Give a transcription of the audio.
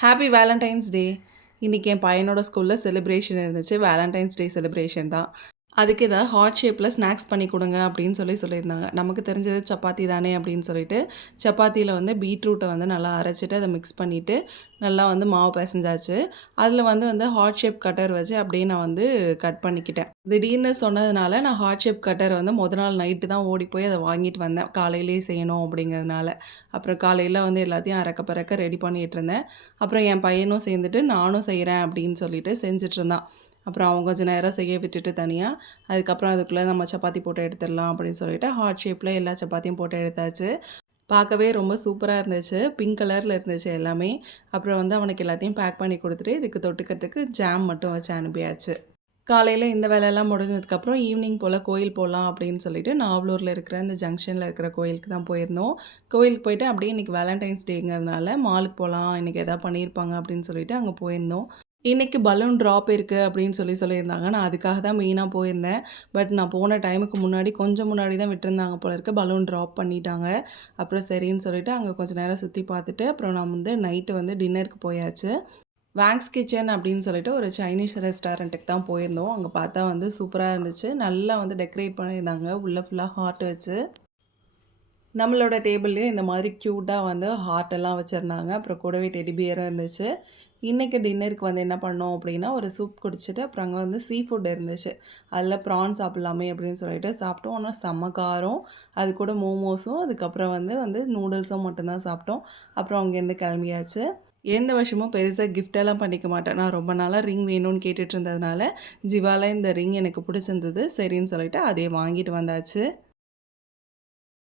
Happy Valentine's டே. இன்றைக்கி என் பையனோட ஸ்கூலில் செலிப்ரேஷன் இருந்துச்சு. வேலண்டைன்ஸ் டே செலிப்ரேஷன் தான். அதுக்கு ஏதாவது ஹாட் ஷேப்பில் ஸ்நாக்ஸ் பண்ணி கொடுங்க அப்படின்னு சொல்லியிருந்தாங்க. நமக்கு தெரிஞ்சது சப்பாத்தி தானே அப்படின்னு சொல்லிட்டு, சப்பாத்தியில் வந்து பீட்ரூட்டை வந்து நல்லா அரைச்சிட்டு அதை மிக்ஸ் பண்ணிவிட்டு நல்லா வந்து மாவு பிசைஞ்சாச்சு. அதில் வந்து ஹாட் ஷேப் கட்டர் வச்சு அப்படியே நான் வந்து கட் பண்ணிக்கிட்டேன். திடீர்னு சொன்னதுனால நான் ஹாட் ஷேப் கட்டர் வந்து நாள் நைட்டு தான் ஓடி போய் அதை வாங்கிட்டு வந்தேன். காலையிலேயே செய்யணும் அப்படிங்கிறதுனால. அப்புறம் காலையில் வந்து எல்லாத்தையும் அறக்க பறக்க ரெடி பண்ணிகிட்டு இருந்தேன். அப்புறம் என் பையனும் சேர்ந்துட்டு நானும் செய்கிறேன் அப்படின்னு சொல்லிட்டு செஞ்சிட்ருந்தான். அப்புறம் அவன் கொஞ்சம் நேரம் செய்ய விட்டுட்டு தனியாக, அதுக்கப்புறம் அதுக்குள்ளே நம்ம சப்பாத்தி போட்டு எடுத்துடலாம் அப்படின்னு சொல்லிட்டு ஹார்ட் ஷேப்பில் எல்லா சப்பாத்தியும் போட்டு எடுத்தாச்சு. பார்க்கவே ரொம்ப சூப்பராக இருந்துச்சு. பிங்க் கலரில் இருந்துச்சு எல்லாமே. அப்புறம் வந்து அவனுக்கு எல்லாத்தையும் பேக் பண்ணி கொடுத்துட்டு, இதுக்கு தொட்டுக்கிறதுக்கு ஜாம் மட்டும் வச்சு அனுப்பியாச்சு. காலையில் இந்த வேலையெல்லாம் முடிஞ்சதுக்கப்புறம் ஈவினிங் போல் கோயில் போகலாம் அப்படின்னு சொல்லிட்டு நாவலூரில் இருக்கிற இந்த ஜங்ஷனில் இருக்கிற கோயிலுக்கு தான் போயிருந்தோம். கோயிலுக்கு போயிட்டு அப்படியே இன்றைக்கி வேலண்டைன்ஸ் டேங்கிறதுனால மாலுக்கு போகலாம், இன்றைக்கி எதாவது பண்ணியிருப்பாங்க அப்படின்னு சொல்லிட்டு அங்கே போயிருந்தோம். இன்றைக்கி பலூன் ட்ராப் இருக்குது அப்படின்னு சொல்லியிருந்தாங்க. நான் அதுக்காக தான் மெயினாக போயிருந்தேன். பட் நான் போன டைமுக்கு முன்னாடி கொஞ்சம் முன்னாடி தான் விட்டுருந்தாங்க போல இருக்குது. பலூன் ட்ராப் பண்ணிட்டாங்க. அப்புறம் சரின்னு சொல்லிட்டு அங்கே கொஞ்சம் நேரம் சுற்றி பார்த்துட்டு அப்புறம் நான் வந்து நைட்டு வந்து டின்னருக்கு போயாச்சு. வேங்ஸ் கிச்சன் அப்படின்னு சொல்லிட்டு ஒரு சைனீஸ் ரெஸ்டாரண்ட்டுக்கு தான் போயிருந்தோம். அங்கே பார்த்தா வந்து சூப்பராக இருந்துச்சு. நல்லா வந்து டெக்கரேட் பண்ணியிருந்தாங்க. உள்ளே ஃபுல்லாக ஹார்ட் வச்சு. நம்மளோட டேபிள்லேயே இந்த மாதிரி க்யூட்டாக வந்து ஹார்ட்டெல்லாம் வச்சுருந்தாங்க. அப்புறம் கூடவே டெடி பியரும் இருந்துச்சு. இன்றைக்கி டின்னருக்கு வந்து என்ன பண்ணோம் அப்படின்னா, ஒரு சூப் குடிச்சிட்டு அப்புறம் அங்கே வந்து சீ ஃபுட் இருந்துச்சு. அதில் ப்ரான் சாப்பிட்லாமே அப்படின்னு சொல்லிட்டு சாப்பிட்டோம். ஆனால் செம்ம காரம். அது கூட மோமோஸும் அதுக்கப்புறம் வந்து நூடுல்ஸும் மட்டும்தான் சாப்பிட்டோம். அப்புறம் அங்கேருந்து கிளம்பியாச்சு. எந்த வருஷமும் பெருசாக கிஃப்டெல்லாம் பண்ணிக்க மாட்டேன். நான் ரொம்ப நாளாக ரிங் வேணும்னு கேட்டுட்டு இருந்ததுனால, ஜிவால இந்த ரிங் எனக்கு பிடிச்சிருந்தது. சரின்னு சொல்லிட்டு அதையே வாங்கிட்டு வந்தாச்சு.